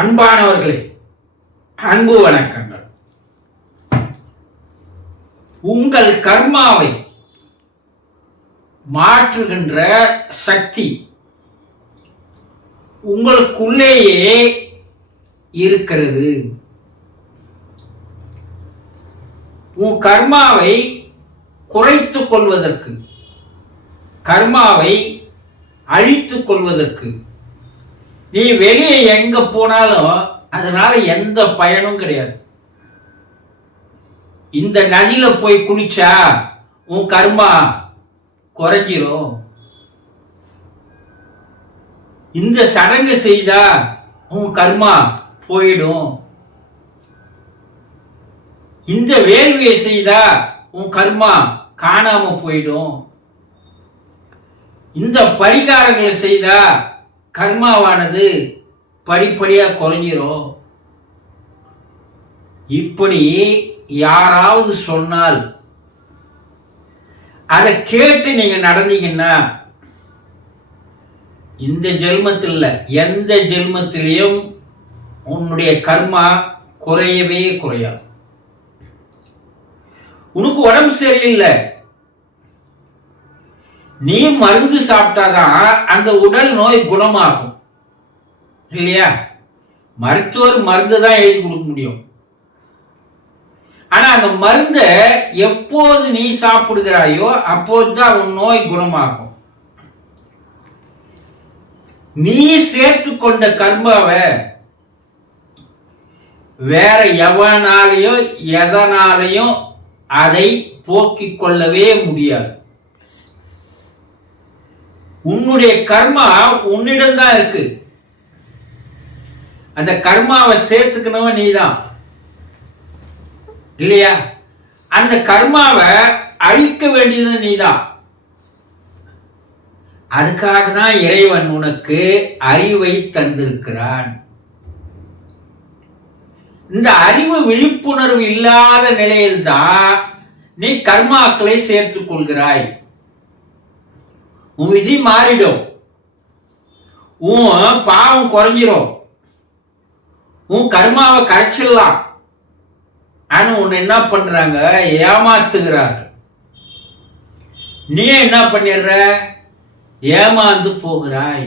அன்பானவர்களே, அன்பு வணக்கங்கள். உங்கள் கர்மாவை மாற்றுகின்ற சக்தி உங்களுக்குள்ளேயே இருக்கிறது. உன் கர்மாவை குறைத்துக் கொள்வதற்கு, கர்மாவை அழித்துக் கொள்வதற்கு நீ வெளியே எங்க போனாலும் அதனால எந்த பயனும் கிடையாது. இந்த நதியில போய் குளிச்சா உன் கர்மா குறைஞ்சிரும். இந்த சடங்கு செய்தா உன் கர்மா போயிடும். இந்த வேள்வியை செய்தா உன் கர்மா காணாம போயிடும். இந்த பரிகாரங்களை செய்தா கர்மாவானது படிப்படியா குறைஞ்சிரும். இப்படி யாராவது சொன்னால் அதை கேட்டு நீங்க நடந்தீங்கன்னா இந்த ஜென்மத்தில் எந்த ஜென்மத்திலையும் உன்னுடைய கர்மா குறையவே குறையாது. உனக்கு உடம்பு சரியில்லை, நீ மருந்து சாப்பிட்டாதான் அந்த உடல் நோய் குணமாகும் இல்லையா? மருத்துவர் மருந்து தான் எழுதி கொடுக்க முடியும். ஆனா அந்த மருந்த எப்போது நீ சாப்பிடுகிறாயோ அப்போதுதான் உன் நோய் குணமாகும். நீ சேர்த்து கொண்ட கர்மாவை வேற எவனாலையும் எதனாலையும் அதை போக்கிக் கொள்ளவே முடியாது. உன்னுடைய கர்மா உன்னிடம்தான் இருக்கு. அந்த கர்மாவை சேர்த்துக்கணும் நீதான் இல்லையா? அந்த கர்மாவை அழிக்க வேண்டியது நீதான். அதுக்காக தான் இறைவன் உனக்கு அறிவை தந்திருக்கிறான். இந்த அறிவு விழிப்புணர்வு இல்லாத நிலையில்தான் நீ கர்மாக்களை சேர்த்துக் கொள்கிறாய். உன் விதி மாறிடும், உன் பாவம் குறைஞ்சிரும், உன் கர்மாவை கரைச்சிடலாம். ஆனா உன்னை என்ன பண்றாங்க? ஏமாத்துகிறார்கள். நீ என்ன பண்ணிடுற? ஏமாந்து போகிறாய்.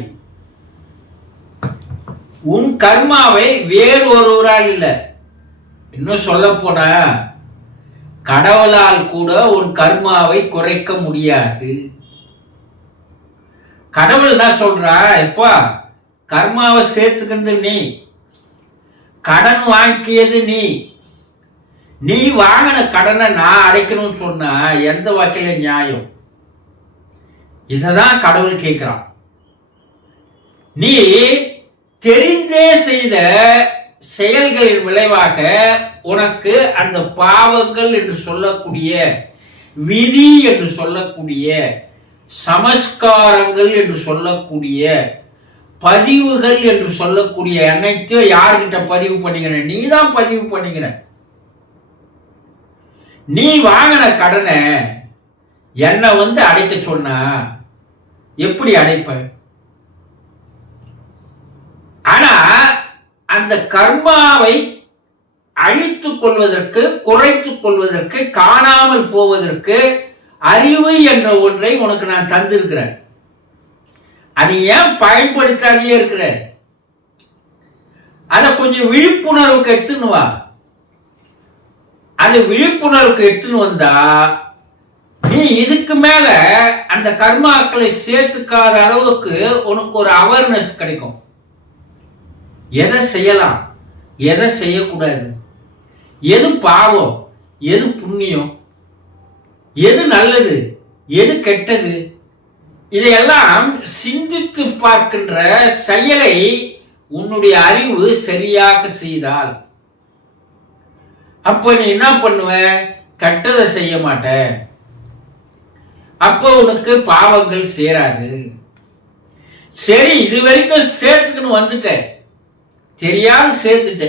உன் கர்மாவை வேறு ஒருவரால் இல்லை, இன்னும் சொல்ல போன கடவுளால் கூட உன் கர்மாவை குறைக்க முடியாது. கடவுள் தான் சொல்றா, எப்பா கர்மாவை சேர்த்துக்கிறது நீ, கடன் வாங்கியது நீ, நீ வாங்கின கடனை நான் அடைக்கணும்னு சொன்னா எந்த வகையில நியாயம்? இததான் கடவுள் கேட்கிறான். நீ தெரிந்தே செய்த செயல்களின் விளைவாக உனக்கு அந்த பாவங்கள் என்று சொல்லக்கூடிய, விதி என்று சொல்லக்கூடிய, சமஸ்காரங்கள் என்று சொல்லக்கூடிய, பதிவுகள் என்று சொல்லக்கூடிய அனைத்தையும் யார்கிட்ட பதிவு பண்ணிக்கிற? நீ தான் பதிவு பண்ணிக்கிற. நீ வாங்கின கடனை என்னை அடைக்க சொன்னா எப்படி அடைப்ப? ஆனா அந்த கர்மாவை அழித்துக் கொள்வதற்கு, குறைத்துக் கொள்வதற்கு, காணாமல் போவதற்கு அறிவு என்ற ஒன்றை உனக்கு நான் தந்திருக்கிறேன். அதை ஏன் பயன்படுத்தாதே இருக்கிற? அதை கொஞ்சம் விழிப்புணர்வுக்கு எடுத்துன்னு வா. அதை விழிப்புணர்வுக்கு எடுத்துன்னு வந்தா நீ இதுக்கு மேல அந்த கர்மாக்களை சேர்த்துக்காத அளவுக்கு உனக்கு ஒரு அவேர்னஸ் கிடைக்கும். எதை செய்யலாம், எதை செய்யக்கூடாது, எது பாவம், எது புண்ணியம், எது நல்லது, எது கெட்டது, இதையெல்லாம் சிந்தித்து பார்க்கின்ற செயலை உன்னுடைய அறிவு சரியாக செய்தால் அப்ப நீ என்ன பண்ணுவ? கெட்டதை செய்ய மாட்ட. அப்போ உனக்கு பாவங்கள் சேராது. சரி, இது வரைக்கும் சேர்த்துக்கணும் வந்துட்ட, தெரியாது சேர்த்துட்ட,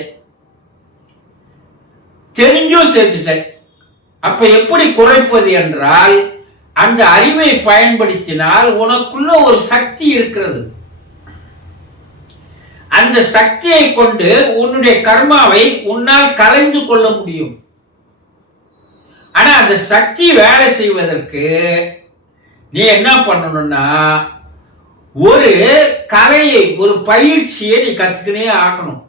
தெரிஞ்சும் சேர்த்துட்ட. அப்ப எப்படி குறைப்பது என்றால் அந்த அறிவை பயன்படுத்தினால் உனக்குள்ள ஒரு சக்தி இருக்கிறது. அந்த சக்தியை கொண்டு உன்னுடைய கர்மாவை உன்னால் கலைந்து கொள்ள முடியும். ஆனா அந்த சக்தி வேலை செய்வதற்கு நீ என்ன பண்ணணும்னா ஒரு கலையை, ஒரு பயிற்சியை நீ கத்துக்கினே ஆக்கணும்.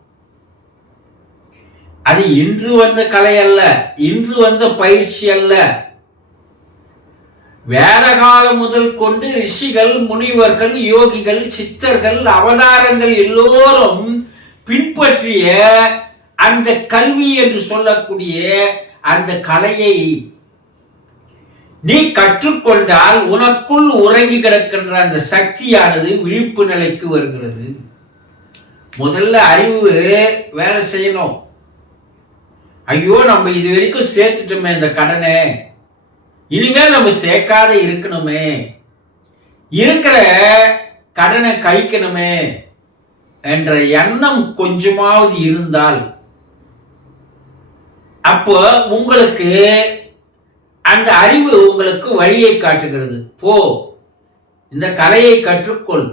அது இன்று வந்த கலை அல்ல, இன்று வந்த பயிற்சி அல்ல. வேத காலம் முதல் கொண்டு ரிஷிகள், முனிவர்கள், யோகிகள், சித்தர்கள், அவதாரங்கள் எல்லோரும் பின்பற்றிய அந்த கல்வி என்று சொல்லக்கூடிய அந்த கலையை நீ கற்றுக்கொண்டால் உனக்குள் உறங்கி கிடக்கின்ற அந்த சக்தியானது விழிப்பு நிலைக்கு வருகிறது. முதல்ல அறிவு வேலை செய்யணும். ஐயோ, நம்ம இது வரைக்கும் சேர்த்துட்டோமே இந்த கடனை, இனிமேல் நம்ம சேர்க்காத இருக்கணுமே, இருக்கிற கடனை கழிக்கணுமே என்ற எண்ணம் கொஞ்சமாவது இருந்தால் அப்போ உங்களுக்கு அந்த அறிவு உங்களுக்கு வழியை காட்டுகிறது. போ, இந்த கலையை கற்றுக்கொள்.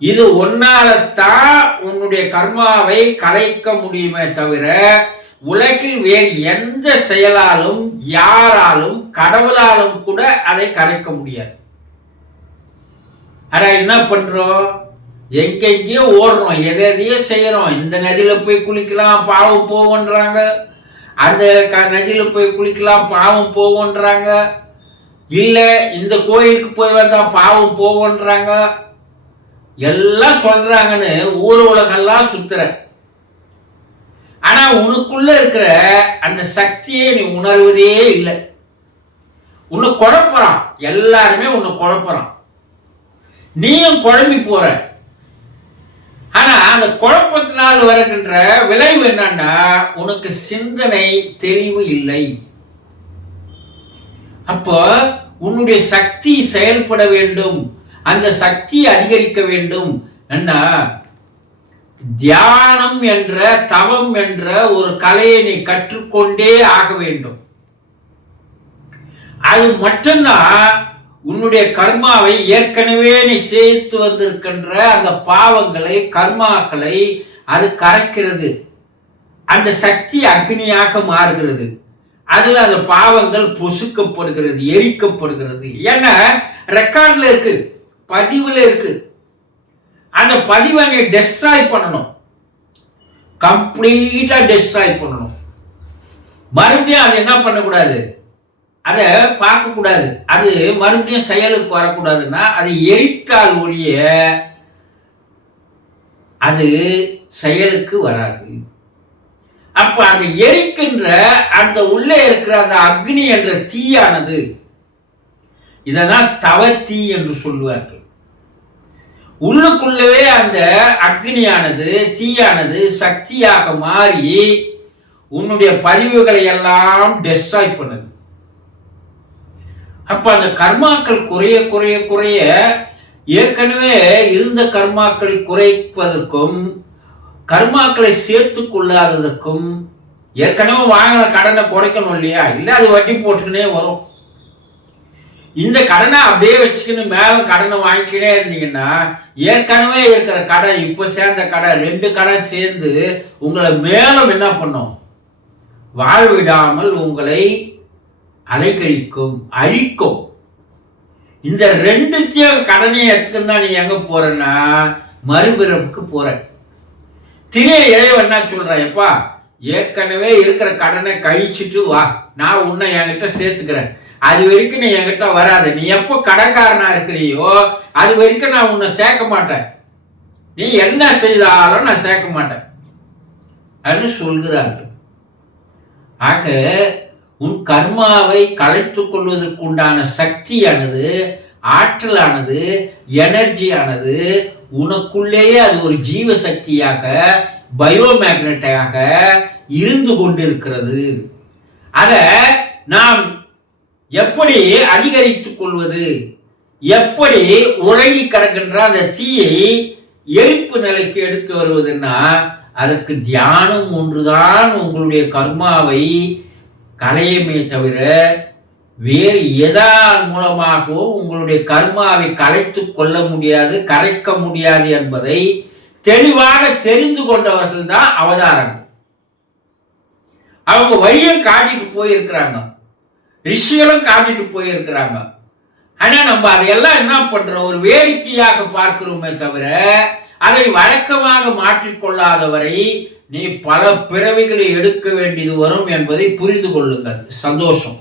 இது ஒன்னால்தான் உன்னுடைய கர்மாவை கலைக்க முடியுமே தவிர உலகில் வேறு எந்த செயலாலும், யாராலும், கடவுளாலும் கூட அதை கரைக்க முடியாது. ஆனா என்ன பண்றோம்? எங்கெங்கயோ ஓடுறோம், எதையோ செய்யறோம். இந்த நதியில போய் குளிக்கலாம், பாவம் போவோன்றாங்க. அந்த நதியில போய் குளிக்கலாம், பாவம் போவோன்றாங்க. இல்ல இந்த கோயிலுக்கு போய் வந்தா பாவம் போவோன்றாங்க. எல்லாம் சொல்றாங்கன்னு ஊர் உலகெல்லாம் சுத்துற. ஆனா உனக்குள்ள இருக்கிற அந்த சக்தியை நீ உணர்வதே இல்லை. உன்னை குழப்பறான், எல்லாருமே உன்னை குழப்பறான், நீயும் குழம்பி போற. ஆனா அந்த குழப்பத்தினால் வருகின்ற விளைவு என்னன்னா உனக்கு சிந்தனை தெளிவு இல்லை. அப்போ உன்னுடைய சக்தி செயல்பட வேண்டும், அந்த சக்தி அதிகரிக்க வேண்டும். என்ன தியானம் என்ற, தவம் என்ற ஒரு கலையை நீ கற்றுக்கொண்டே ஆக வேண்டும். அது மட்டும்தான் உன்னுடைய கர்மாவை, ஏற்கனவே நீ சேர்த்து வந்திருக்கின்ற அந்த பாவங்களை, கர்மாக்களை அது கரைக்கிறது. அந்த சக்தி அக்னியாக மாறுகிறது. அதுல அந்த பாவங்கள் பொசுக்கப்படுகிறது, எரிக்கப்படுகிறது. ஏன்னா ரெக்கார்ட்ல இருக்கு, பதிவுல இருக்கு. அந்த பதிவை நீ டெஸ்ட்ராய் பண்ணணும், கம்ப்ளீட்டா டெஸ்ட்ராய் பண்ணணும். மறுபடியும் அது என்ன பண்ணக்கூடாது, அதை பார்க்க கூடாது. அது மறுபடியும் செயலுக்கு வரக்கூடாதுன்னா அது எரித்தால் ஒழிய அது செயலுக்கு வராது. அப்ப அந்த எரிக்கின்ற அந்த உள்ளே இருக்கிற அந்த அக்னி என்ற தீயானது, இததான் தவத்தீ என்று சொல்லுவார்கள். உள்ளுக்குள்ளவே அந்த அக்னியானது, தீயானது சக்தியாக மாறி உன்னுடைய பதிவுகளை எல்லாம் டெஸ்ட்ராய் பண்ணுது. அப்ப அந்த கர்மாக்கள் குறைய குறைய குறைய, ஏற்கனவே இருந்த கர்மாக்களை குறைப்பதற்கும் கர்மாக்களை சேர்த்து கொள்ளாததற்கும், ஏற்கனவே வாங்கின கடனை குறைக்கணும் இல்லையா? இல்ல அது வட்டி போட்டுக்கினே வரும். இந்த கடனை அப்படியே வச்சுக்கின்னு மேல கடனை வாங்கிக்கிட்டே இருந்தீங்கன்னா ஏற்கனவே இருக்கிற கடன், இப்ப சேர்ந்த கடன், 2 கடன் சேர்ந்து உங்களை மேலும் என்ன பண்ணும், வாழ்விடாமல் உங்களை அலைக்கழிக்கும், அழிக்கும். இந்த 2த்தையும் கடனையும் எடுத்துக்கிட்டு நீ எங்க போறன்னா மறுபிறப்புக்கு போற. திரை இறைவன் என்ன சொல்ற, எப்பா ஏற்கனவே இருக்கிற கடனை கழிச்சுட்டு வா, நான் உன்னை என்கிட்ட சேர்த்துக்கிறேன். அது வரைக்கும் நீ என்கிட்ட வராது. நீ எப்போ கடன்காரனா இருக்கிறியோ அது வரைக்கும் நான் உன்னை சேர்க்க மாட்டேன். நீ என்ன செய்தாலும் நான் சேர்க்க மாட்டேன் அப்படின்னு சொல்கிறார்கள். ஆக உன் கர்மாவை கலைத்துக் கொள்வதற்குண்டான சக்தியானது, ஆற்றலானது, எனர்ஜியானது உனக்குள்ளேயே அது ஒரு ஜீவ சக்தியாக, பயோமேக்னட்டாக இருந்து கொண்டிருக்கிறது. அத நாம் எப்படி அதிகரித்துக் கொள்வது, எப்படி உறங்கி கிடக்கின்ற அந்த தீயை எரிப்பு நிலைக்கு எடுத்து வருவதுன்னா அதற்கு தியானம் ஒன்றுதான் உங்களுடைய கர்மாவை களையுமே தவிர வேறு எதால் மூலமாகவும் உங்களுடைய கர்மாவை கலைத்து கொள்ள முடியாது, கரைக்க முடியாது என்பதை தெளிவாக தெரிந்து கொண்டவர்கள் தான் அவதாரங்கள். அவங்க வழியை காட்டிட்டு போயிருக்கிறாங்க, ரிஷிகளும் காட்டிட்டு போயிருக்கிறாங்க. ஆனா நம்ம அதையெல்லாம் என்ன பண்றோம், ஒரு வேடிக்கையாக பார்க்கிறோமே தவிர அதை வழக்கமாக மாற்றிக்கொள்ளாதவரை நீ பல பிறவிகளை எடுக்க வேண்டியது வரும் என்பதை புரிந்து கொள்ளுங்கள். சந்தோஷம்.